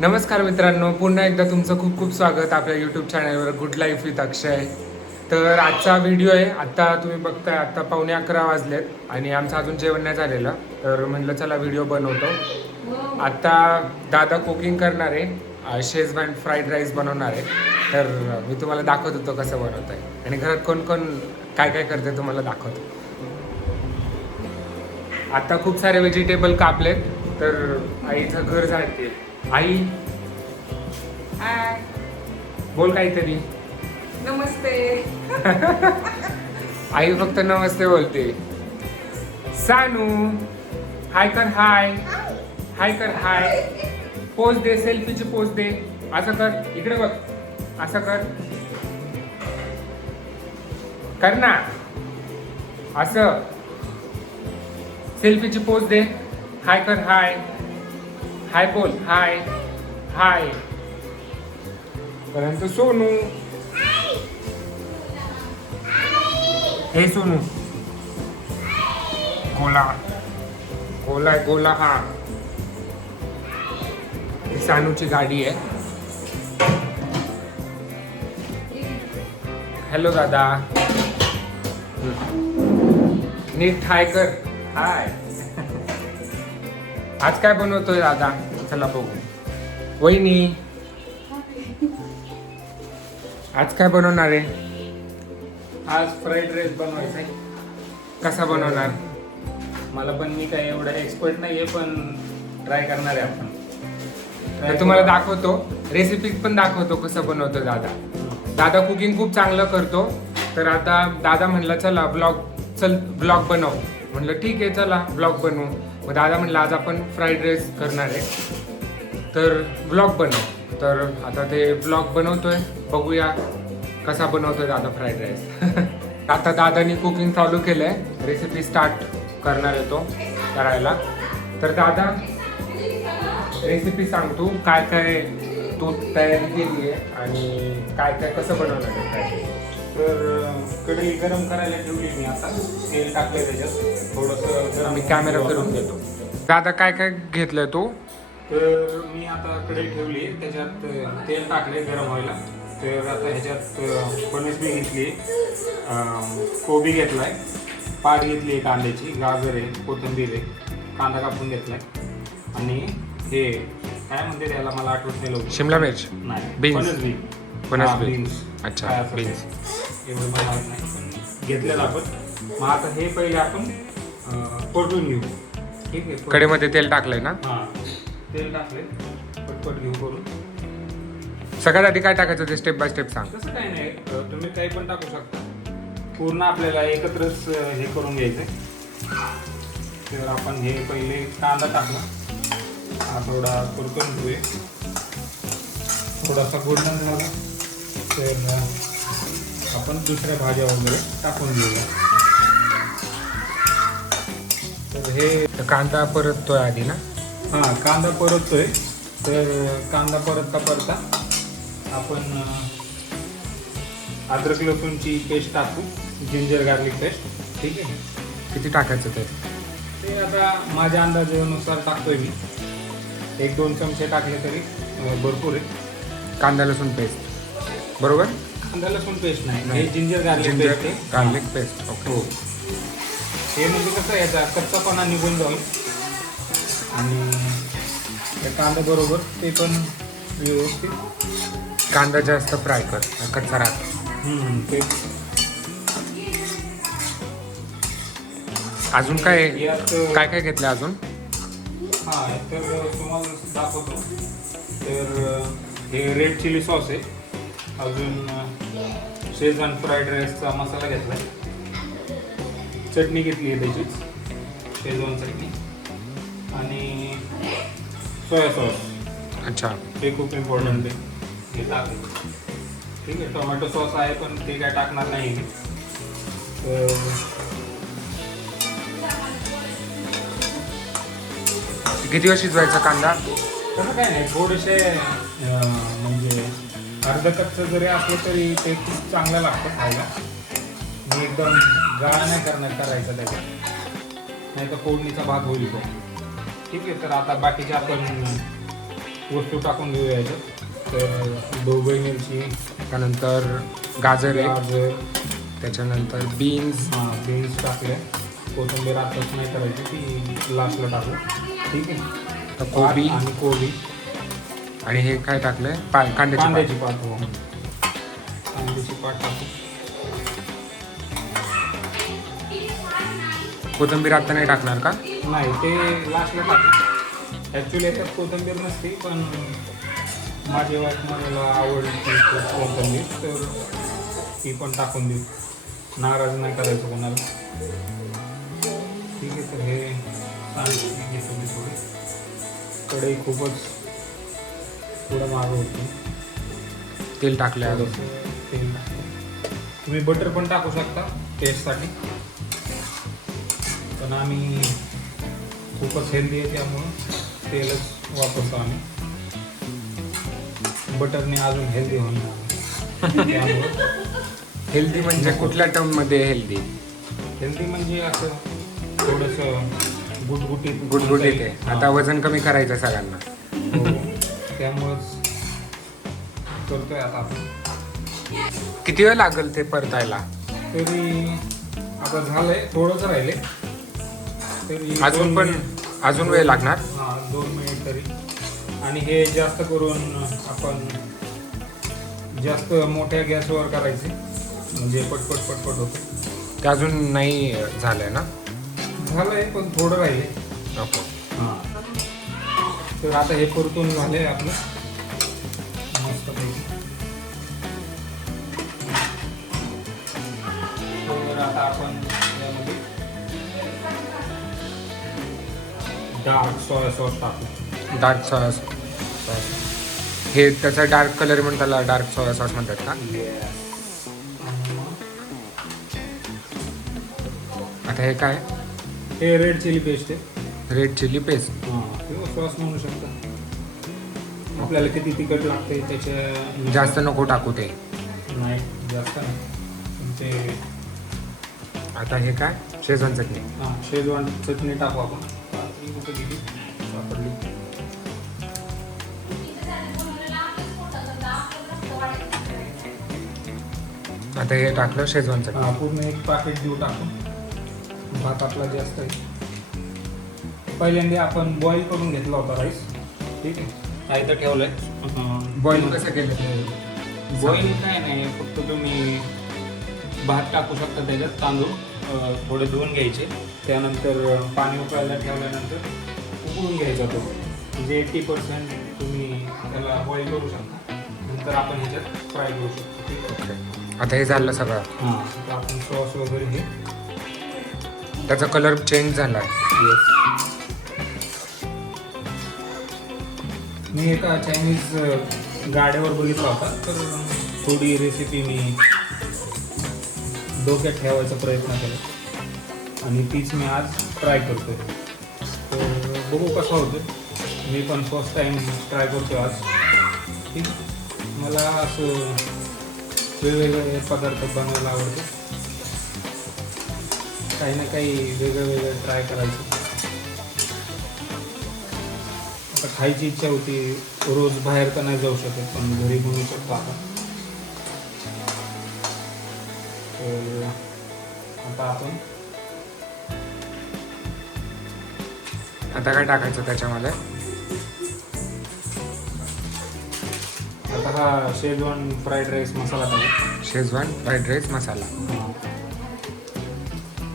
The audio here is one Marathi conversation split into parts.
नमस्कार मित्रांनो, पुन्हा एकदा तुमचं खूप खूप स्वागत आपल्या यूट्यूब चॅनलवर गुड लाईफ विथ अक्षय. तर आजचा व्हिडिओ आहे. आत्ता तुम्ही बघताय, आत्ता 11:15 वाजलेत आणि आमचं अजून जेवण नाही झालेलं. तर म्हणलं चला व्हिडिओ बनवतो. आत्ता दादा कुकिंग करणार आहे, शेजवान फ्राईड राईस बनवणार आहे. तर मी तुम्हाला दाखवत होतो कसं बनवत आहे आणि घरात कोण कोण काय काय करते तुम्हाला दाखवतो. आता खूप सारे व्हेजिटेबल कापलेत. तर आईचं घर झाडते. आई हाय, बोल काहीतरी. नमस्ते. आई फक्त नमस्ते बोलते. सानू हाय कर, हाय हाय कर, हाय. पोज दे, सेल्फीची पोज दे. असं कर, इकडे बघ, असं कर ना, असं सेल्फीची पोज दे. हाय कर, हाय हाय बोल, हाय हाय. परंतु सोनू, हे सोनू, गोला गोला आहे, गोला. हा ही सानूची गाडी आहे. हॅलो दादा, नीट हाय कर, हाय. आज काय बनवतोय दादा? चला बघू. वहिनी, आज काय बनवणार आहे? आज फ्राईड राईस बनवायचा आहे. कसा बनवणार? मला पण मी काय एवढं एक्सपर्ट नाही आहे, पण ट्राय करणार आहे आपण. तर तुम्हाला दाखवतो, रेसिपी पण दाखवतो कसं बनवतो दादा. दादा कुकिंग खूप चांगलं करतो. तर आता दादा म्हणला चला ब्लॉग बनव. म्हणलं ठीक आहे, चला ब्लॉग बनवू. मग दादा म्हणलं आज आपण फ्राईड राईस करणार आहे, तर ब्लॉग बनव. तर आता ते ब्लॉग बनवतोय, बघूया कसा बनवतोय दादा फ्राईड राईस. आता दादानी कुकिंग चालू केलंय, रेसिपी स्टार्ट करणार आहे तो करायला. तर दादा रेसिपी सांग, तू काय काय तू तयारी केली आहे आणि काय काय कसं बनवणार आहे फ्राईड राईस. तर कढई गरम करायला ठेवली मी. आता तेल टाकलंय त्याच्यात थोडंसं गरम. मी कॅमेरा करून देतो. दादा काय काय घेतलंय तू? तर मी आता कढई ठेवली, त्याच्यात तेल टाकले गरम व्हायला. तर आता ह्याच्यात फणसबी घेतली, कोबी घेतलाय, पाट घेतली, कांद्याची, गाजर आहे, कोथिंबीर आहे, कांदा कापून घेतलाय आणि हे काय म्हणते त्याला, मला आठवत नाही लवकर. शिमला मिर्च, नाही, बीन्स. फणसबी. फणसबी. बीन्स. अच्छा, काय असं बीन्स. ते. एवढं मला माहित नाही, पण घेतलेलं आपण. मग आता हे पहिले आपण परतून घेऊ. ठीक आहे. कढईमध्ये तेल टाकलंय ना? हां, तेल टाकले, पटपट घेऊ करून. सगळ्यात आधी काय टाकायचं ते स्टेप बाय स्टेप सांग. तसं काही नाही, तुम्ही काही पण टाकू शकता. पूर्ण आपल्याला एकत्रच हे करून घ्यायचं. तर आपण हे पहिले कांदा टाकला, हा थोडा परतून घेऊया. थोडासा गोल्डन झाला तर आपण दुसऱ्या भाज्या वगैरे टाकून घेऊया. तर हे कांदा परततोय आधी ना? हां, कांदा परततोय. तर कांदा परतता आपण अद्रक लसूणची पेस्ट टाकू, जिंजर गार्लिक पेस्ट. ठीक आहे. किती टाकायचं ते आता माझ्या अंदाजानुसार टाकतोय मी. 1-2 चमचे टाकले तरी भरपूर आहे. कांदा लसूण पेस्ट बरोबर? कांदा लसूण पेस्ट नाही, हे जिंजर गार्लिक पेस्ट आहे. Garlic paste. ओके. हो. हे म्हणजे कसं, याचा कच्चापणा निघून जाईल आणि त्या कांदा बरोबर ते पण व्यवस्थित. कांदा जास्त फ्राय कर, कच्चा राहतो. ते अजून काय यात काय काय घेतलं अजून? हां, तर तुम्हाला दाखवतो. तर हे रेड चिली सॉस आहे. अजून शेजवान फ्राईड राईसचा मसाला घेतला. चटणी घेतली आहे त्याचीच, शेजवान चटणी आणि सोया सॉस. अच्छा. ते खूप इम्पॉर्टंट आहे, हे टाकलं. ठीक आहे. टोमॅटो सॉस आहे, पण ते काय टाकणार नाही. तर किती वेळ शिजवायचा कांदा? तसं काय नाही, थोडेसे म्हणजे अर्ध कच्चं जरी असलं तरी ते खूप चांगलं लागतं खायला. मी एकदम गाळा नाही करायचा त्याच्यात, नाही तर फोडणीचा भाग होईल तो. ठीक आहे. तर आता बाकीचे आपण वस्तू टाकून घेऊया याच्यात. तर ढोबळी मिरची, त्यानंतर गाजर आहे, गाजर, त्याच्यानंतर बीन्स, बीन्स टाकले. कोथिंबीर आताच नाही करायची, ती लास्टला टाकू. ठीक आहे. तर कोबी आणि कोबी, आणि हे काय टाकलंय कांद्याची कांद्याची पात. हो, कांद्याची पात टाकू. कोथिंबीर आता नाही टाकणार का? नाही, ते लास्टला टाकू. ॲक्च्युली याच्यात कोथिंबीर नसते, पण माझी वाईफ मला आवडते कोथिंबीर, तर ती पण टाकून देऊ. नाराज नाही करायचं कोणाला. ठीक आहे. तर हे घेतो मी थोडी. कढई खूपच थोडं मागं होती. तेल टाकलं आहे थोडंसं तेल टाकतो. तुम्ही बटर पण टाकू शकता टेस्टसाठी, पण आम्ही खूपच हेल्दी आहे त्यामुळं तेलच वापरतो आम्ही. बटरने अजून हेल्दी होणार त्यामुळं. हेल्दी म्हणजे कुठल्या टर्ममध्ये हेल्दी? हेल्दी म्हणजे असं थोडंसं गुटगुटीत गुडगुडीत आहे. आता वजन कमी करायचं सगळ्यांना. हो, त्यामुळंच करतोय आता आपण. किती वेळ लागेल ते परतायला? तरी आता झालंय, थोडंच राहिले. तरी अजून पण अजून वेळ लागणार? 2 मिनिट तरी. आणि हे जास्त करून आपण जास्त मोठ्या गॅसवर करायचे, म्हणजे पटपट पटपट होतं. ते अजून नाही झालंय ना? झालंय, पण थोडं राहिले. नको. हां, तर आता हे परतून झालंय आपलं मस्तपैकी. तर आता आपण यामध्ये डार्क सोया सॉस टाकू. डार्क सोया सॉस, हे त्याचा डार्क कलर म्हणून त्याला डार्क सोया सॉस म्हणतात का? आता हे काय? हे रेड चिली पेस्ट आहे. Red chilli paste. किंवा सॉस म्हणू शकता. आपल्याला किती तिखट लागते त्याच्या जास्त नको टाकू ते. नाही, जास्त नाही. पण ते आता हे काय? शेजवान चटणी. शेजवान चटणी टाकू आपण. ही कुठं गेली? सापडली. आता हे टाकलं शेजवान चटणी. पूर्ण एक पाकिट देऊ टाकून. भात आपला जास्त आहे. पहिल्यांदा आपण बॉईल करून घेतला होता राईस. ठीक आहे. काय तर ठेवलंय. बॉईल कसं केलं? बॉईल काय नाही, फक्त तुम्ही भात टाकू शकता त्याच्यात. तांदूळ थोडे धुवून घ्यायचे, त्यानंतर पाणी उकळायला ठेवल्यानंतर उकळून घ्यायचा तो. म्हणजे 80% तुम्ही त्याला बॉईल करू शकता. नंतर आपण ह्याच्यात फ्राय करू शकतो. ठीक आहे. आता हे झालं सगळं. तर आपण सॉस वगैरे हे त्याचा कलर चेंज झाला आहे. येस. मी एका चायनीज गाड्यावर बघितला होता, तर थोडी रेसिपी मी डोक्यात ठेवायचा प्रयत्न केला आणि तीच मी आज ट्राय करतोय. तर बघू कसं होतं. मी पण फर्स्ट टाईम ट्राय करतो आज. ठीक. मला असं वेगवेगळे पदार्थ बनवायला आवडते. काही ना काही वेगळं वेगळं ट्राय करायचं. आता खायची इच्छा होती. रोज बाहेर तर नाही जाऊ शकत, पण घरी बनवू शकतो आपण. तर आता आपण आता काय टाकायचं त्याच्यामध्ये? आता हा शेजवान फ्राईड राईस मसाला टाकू. शेजवान फ्राईड राईस मसाला.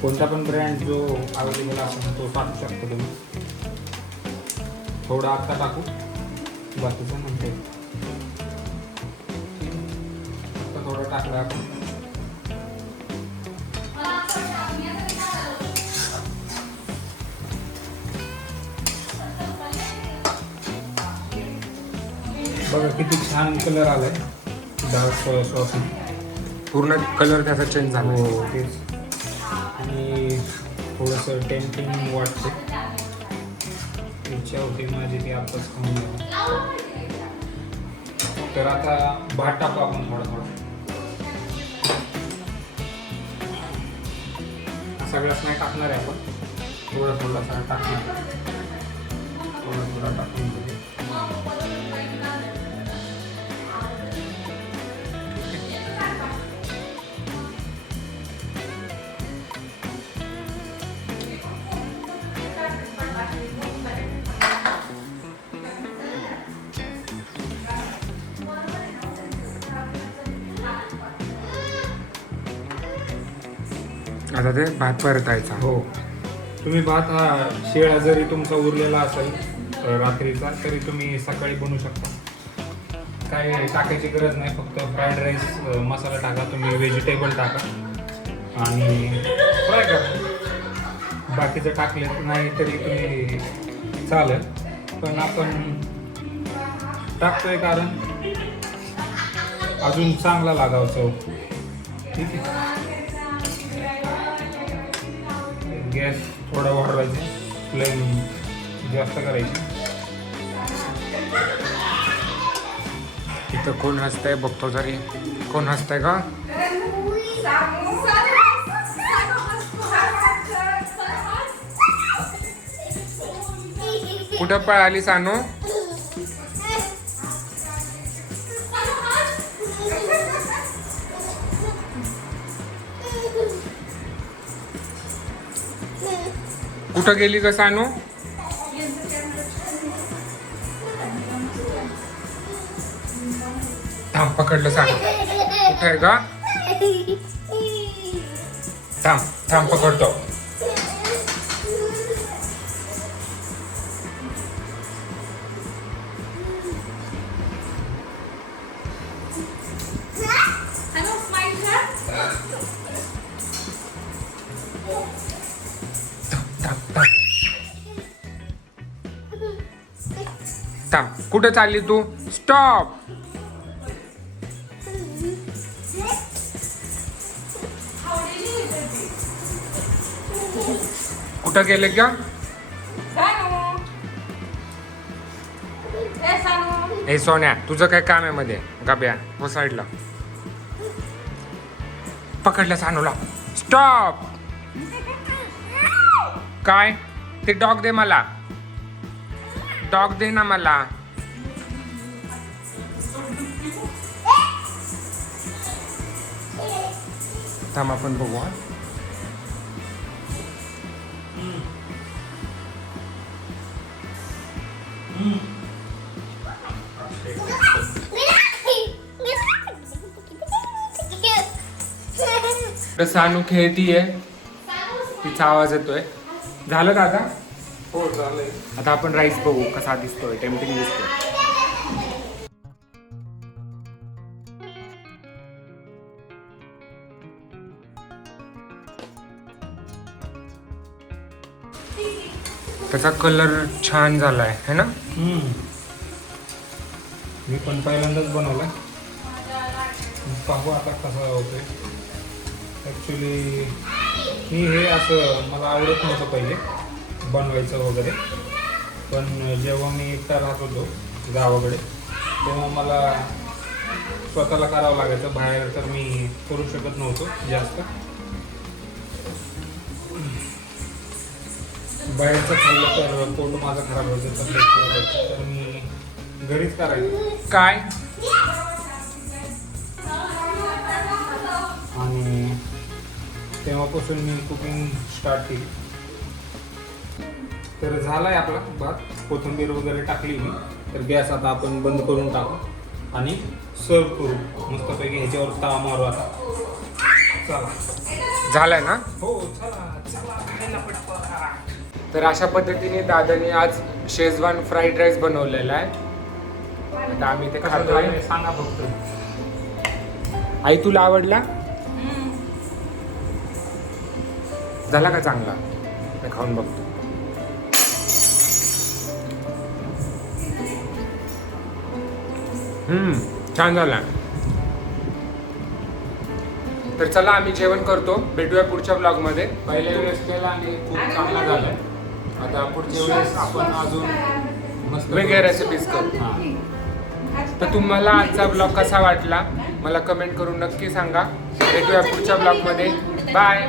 कोणता पण ब्रँड जो अवेलेबल असेल तो टाकू शकतो तुम्ही. थोडा आत्ता टाकू, बाकीचं नंतर. आता थोडं टाकलं आपण. बघा किती छान कलर आलाय डार्क सोया सॉस. पूर्ण कलर त्याचा चेंज झाला. हो, तेच. आणि थोडंसं टेम्पटिंग वाटते. इच्छा होती माझी ती आत्ताच खाऊन घ्यावं. तर आता भात टाकू आपण थोडा थोडा. सगळंच नाही टाकणार आहे आपण, थोडा थोडासा टाकणार. थोडा थोडा टाकून घेऊ. आता ते भात परतायचा. हो, तुम्ही भात हा शिळा जरी तुमचा उरलेला असेल रात्रीचा तरी तुम्ही सकाळी बनवू शकता. काय टाकायची गरज नाही, फक्त फ्राईड राईस मसाला टाका, तुम्ही व्हेजिटेबल टाका आणि फ्राय करा. बाकीचं टाकले नाही तरी तुम्ही चालेल, पण आपण टाकतोय कारण अजून चांगला लागावा चव. ठीक आहे, गॅस थोडा वाढवायचा, फ्लेम जास्त करायची. इथं कोण हसतंय बघतो तरी. कोण हसतंय का? कुठं पळाली सानू? कुठं गेली का सानू? थांब, पकडलं सानू. कुठं आहे का? थांब थांब, पकडतो. थांब, कुठं चालली तू? स्टॉप. कुठं गेले का? ए सोन्या, तुझं काय काम आहे मध्ये? गाब्या हो साईडला. पकडलं सानूला. स्टॉप. काय? ते डॉग दे मला. डॉग दे ना मला. थांब, आपण बघू. हा, सानू खेळतीये, तिचा आवाज येतोय. झालं दादा? हो, झालंय. आता आपण राईस बघू कसा दिसतोय. टेम्पटिंग दिसतोय. त्याचा कलर छान झालाय है ना? मी पण पहिल्यांदाच बनवलाय, पाहू आता कसा होतोय. ॲक्च्युली मी हे असं मला आवडत नव्हतं पहिले बनवायचं वगैरे, पण जेव्हा मी एकटा राहत होतो गावाकडे तेव्हा मला स्वतःला करावं लागायचं. बाहेर तर मी करू शकत नव्हतो जास्त. बाहेरचं खाल्लं तर पोट माझं खराब व्हायचं, तब्येत खराब व्हायची, तर मी घरीच करायचं. काय? आणि तेव्हापासून मी कुकिंग स्टार्ट केली. तर झालाय आपला भात, कोथिंबीर वगैरे टाकली मी. तर गॅस आता आपण बंद करून टाकू आणि सर्व करू मस्तपैकी. ह्याच्यावर तवा मारू आता. चला. झालंय ना? हो, चला चला खायला पटपट. तर अशा पद्धतीने दादाने आज शेजवान फ्राईड राईस बनवलेला आहे. आता आम्ही ते खातोय. सांगा फक्त. आई, तुला आवडला? झाला का चांगला? मी खाऊन बघतो. छान झाला. तर चला आम्ही जेवण करतो. भेटूया पुढच्या ब्लॉग मध्ये. पहिल्या वेळेस केला आणि खूप चांगला झालाय. आता पुढच्या वेळेस आपण अजून मस्त वेगळ्या रेसिपीज करू. हां. तर तुम्हाला आजचा ब्लॉग कसा वाटला मला कमेंट करून नक्की सांगा. भेटूया पुढच्या ब्लॉग मध्ये. बाय.